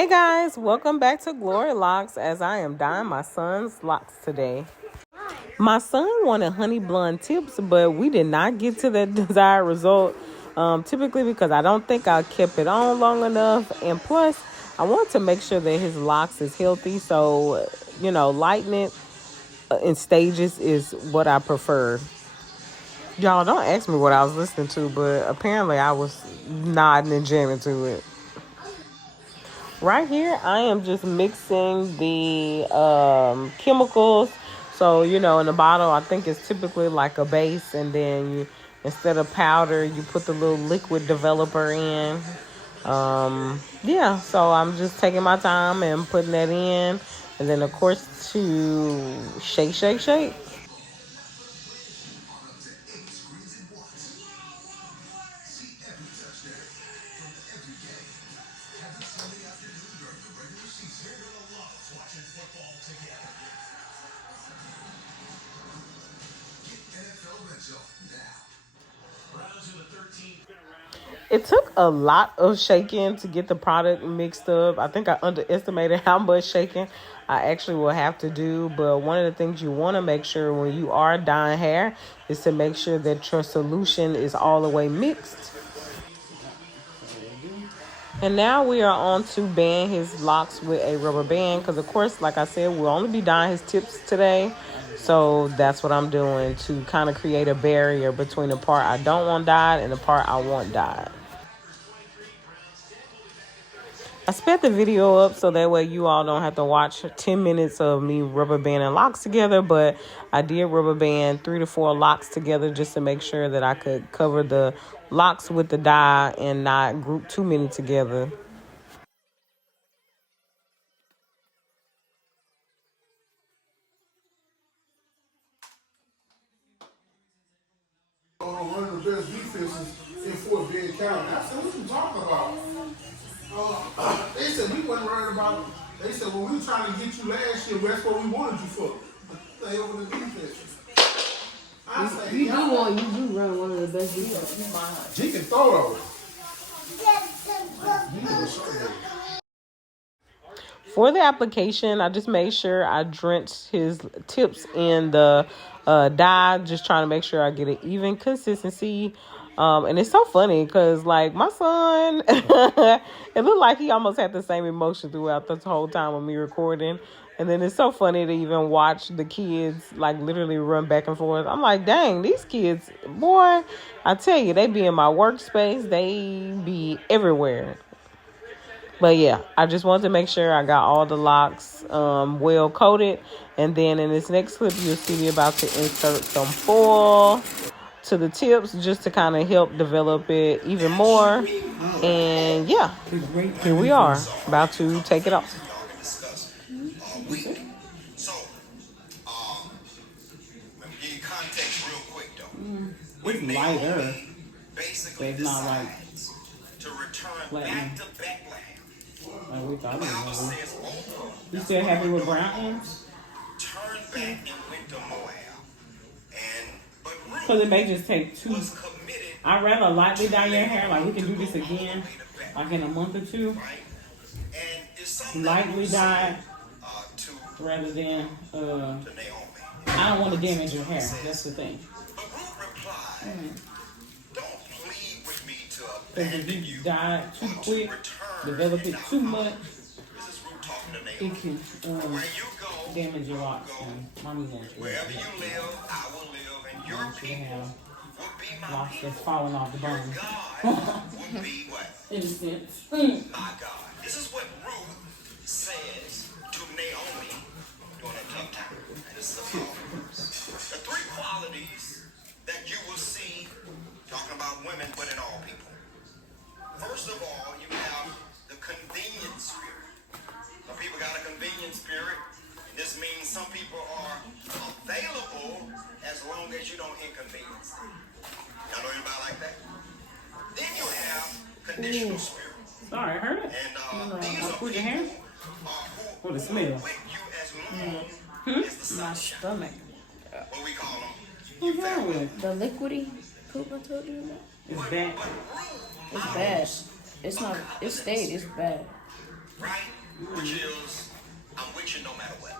Hey guys, welcome back to Glory Locz as I am dyeing my son's locks today. My son wanted honey blonde tips, but we did not get to that desired result. Typically because I don't think I kept it on long enough, and plus I want to make sure that his locks is healthy. So, lighten it in stages is what I prefer. Y'all don't ask me what I was listening to, but apparently I was nodding and jamming to it. Right here, I am just mixing the chemicals. So, in the bottle, I think it's typically like a base. And then instead of powder, you put the little liquid developer in. So I'm just taking my time and putting that in. And then, of course, to shake, shake, shake. It took a lot of shaking to get the product mixed up. I think I underestimated how much shaking I actually will have to do. But one of the things you want to make sure when you are dyeing hair is to make sure that your solution is all the way mixed. And now we are on to band his locks with a rubber band. Because, of course, like I said, we'll only be dyeing his tips today. So that's what I'm doing to kind of create a barrier between the part I don't want dyed and the part I want dyed. I sped the video up so that way you all don't have to watch 10 minutes of me rubber banding locks together, but I did rubber band 3 to 4 locks together just to make sure that I could cover the locks with the dye and not group too many together. One of the best defenses in Fort Bend County. I said, what you talking about? They said we wasn't worried about it. They said, well, we were trying to get you last year. That's what we wanted you for. Stay over the defenses. I say, you do run one of the best defenses. He can throw though. For the application, I just made sure I drenched his tips in the dye, just trying to make sure I get an even consistency. And it's so funny because, like, my son, it looked like he almost had the same emotion throughout the whole time of me recording. And then it's so funny to even watch the kids, like, literally run back and forth. I'm like, dang, these kids, boy, I tell you, they be in my workspace. They be everywhere. But yeah, I just wanted to make sure I got all the locks well coated. And then in this next clip, you'll see me about to insert some foil to the tips just to kind of help develop it even more. And yeah, here we are about to take it off. So, let me give you context real quick though. It's lighter. Basically it's not like to return back to backland. Like we thought it Bible was. says, You still happy with brown ends? turn back and went to Moab. But Ruth Because it may just take 2. was committed. I'd rather lightly dye your hair. Like we can do this again, like in a month or 2. Right? And it's something Lightly dye to rather than. Naomi. I don't want to damage your hair. That's the thing. But Ruth replied, don't plead with me to Because abandon if you. you dye it too quick, develop it too much, it can Where you go, damage your locks. And mommy wants you. wherever you live, I will live, and your You people have will be my locks people. that's falling off the bone. God would be what? In a sense. My God. This is what Ruth says to Naomi during a tough time. This is a powerful verse. The 3 qualities that you will see, talking about women, but in all people. First of all, you have the convenient spirit. Some people got a convenient spirit. And this means some people are available as long as you don't inconvenience them. Y'all know anybody like that? Then you have conditional spirit. Sorry, I heard it. And these are Put your hair. who For the smell. with you as long as the My sunshine. stomach. What we call them. What's wrong with it? The liquidy poop I told you about. It's bad. It's bad. It's not. It stayed. It's bad. right? Which is, I'm with you no matter what.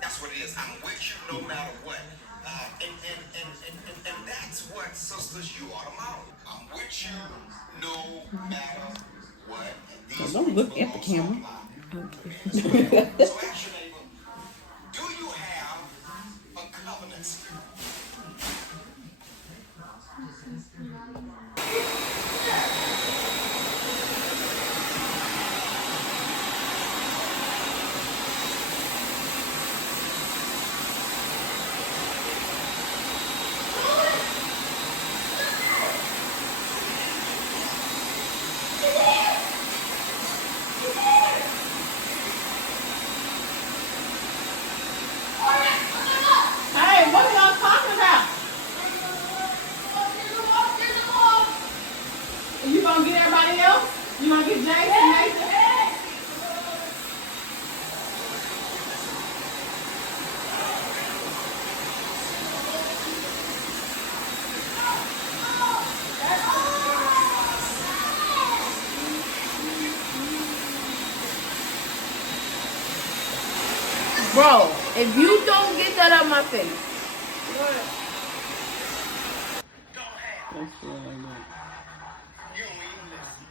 That's what it is. I'm with you no matter what. And that's what, sisters, you are to model. I'm with you no matter what. And these Don't look at the camera. so ask your neighbor, do you have a covenant spirit? Hey, what are y'all talking about? You gonna get everybody else? You gonna get Jason, Nathan? Bro, if you don't get that out my face. Don't have. That's feel like that. You don't even listen.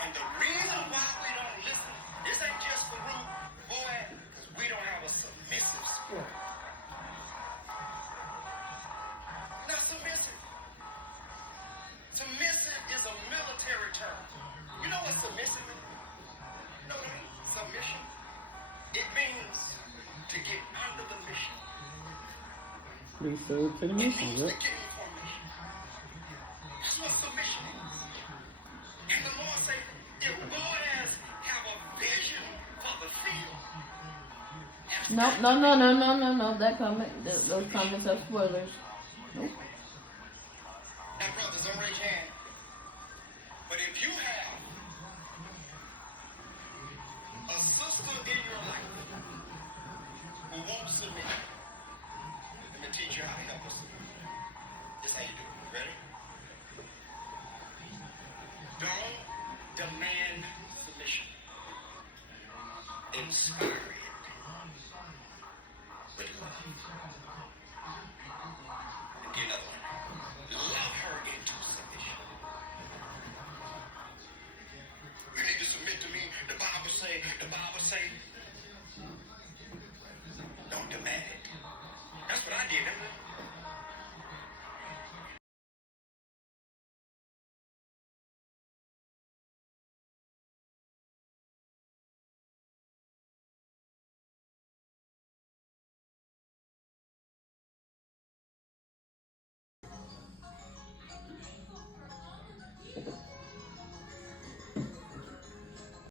And the reason why we don't listen, this ain't just for Ruth, boy, because we don't have a submissive spirit. Not submissive. Submissive is a military term. You know what submissive is? You know what it means? Submission. It means to get under the mission. Be sold to the It mission, means to yep. get before mission. That's what submission is. And the Lord said, if Boaz have a vision for the field, No. That comment, those comments are spoilers. Nope. now brothers, don't raise your hand. But if you have a sister in your life who won't submit, let me teach you how to help us. This is how you do it. Ready? Don't demand submission. Inspire